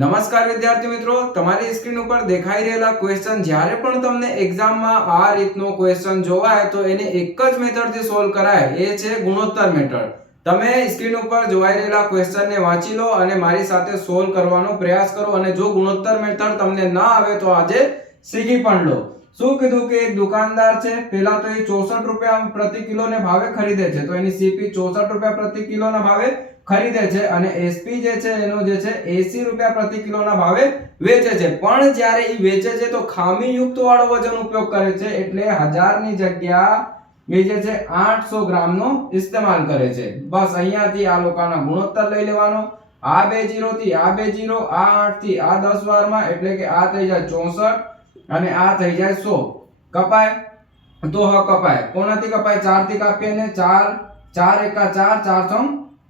નમસ્કાર વિદ્યાર્થી મિત્રો, તમારી સ્ક્રીન ઉપર દેખાઈ રહેલા ક્વેશ્ચન જ્યારે પણ તમને એક્ઝામમાં આ રીતનો ક્વેશ્ચન જોવાય તો એને એક જ મેથડથી સોલ્વ કરાય, એ છે ગુણોત્તર મેથડ. તમે સ્ક્રીન ઉપર જોવાઈ રહેલા ક્વેશ્ચનને વાંચી લો અને મારી સાથે સોલ્વ કરવાનો પ્રયાસ કરો. અને જો ગુણોત્તર મેથડ તમને ન આવે તો આજે શીખી પણ લો. શું કીધું કે એક દુકાનદાર છે, પહેલા તો એ 64 રૂપિયા પ્રતિ કિલોને ભાવે ખરીદે છે, તો એની સીપી 64 રૂપિયા પ્રતિ કિલોના ભાવે ખરીદે છે અને એસપી જે છે એનો જે છે 80 રૂપિયા પ્રતિ કિલોના ભાવે વેચે છે. પણ જ્યારે એ વેચે છે તો ખામીયુક્ત વાળો વજન ઉપયોગ કરે છે, એટલે 1000 ની જગ્યા એ જે છે 800 ગ્રામનો ઇસ્તેમાલ કરે છે. બસ અહીંયાથી આ લોકોના ગુણોત્તર લઈ લેવાનો. આ બે 0 થી આ બે 0, આ 8 થી આ 10 વારમાં, એટલે કે આ થઈ જાય 64 અને આ થઈ જાય 100. કપાય તો હ કપાય. કોનાથી કપાય? 4 થી કાપીએ ને 4 4 એકા 4 4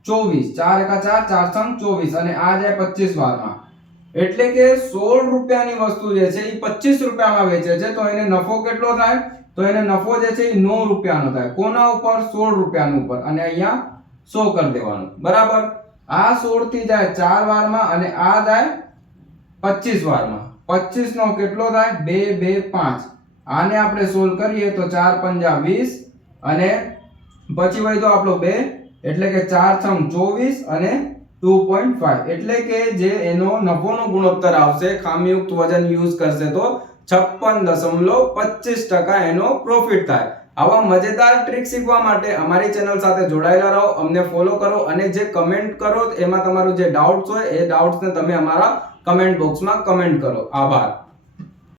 24, 4 એકા 4 4 24 અને આ જાય 25 વારમાં. એટલે કે 16 રૂપિયાની વસ્તુ જે છે એ 25 રૂપિયામાં વેચે છે, તો એને નફો કેટલો થાય? તો એને નફો જે છે એ 9 રૂપિયાનો થાય. કોના ઉપર? 16 રૂપિયાના ઉપર. અને અહીંયા 100 કરી દેવાનું. બરાબર. આ 16 થી જાય 4 વારમાં અને આ જાય 25 વારમાં. 25 નો કેટલો થાય? 2 2 5. આને આપણે સોલ્વ કરીએ તો 4 5 20 અને પછી વધ્યો આપણો 2, એટલે કે 4 6 24 અને 2.5. એટલે કે જે એનો નફોનો ગુણોત્તર આવશે, ખામીયુક્ત વજન યુઝ કરશે તો 56.25% એનો પ્રોફિટ થાય. આવા મજેદાર ટ્રીક શીખવા માટે અમારી ચેનલ સાથે જોડાયેલા રહો, અમને ફોલો કરો અને જે કમેન્ટ કરો એમાં તમારું જે ડાઉટ્સ હોય એ ડાઉટ્સને તમે અમારા કમેન્ટ બોક્સમાં કમેન્ટ કરો. આભાર.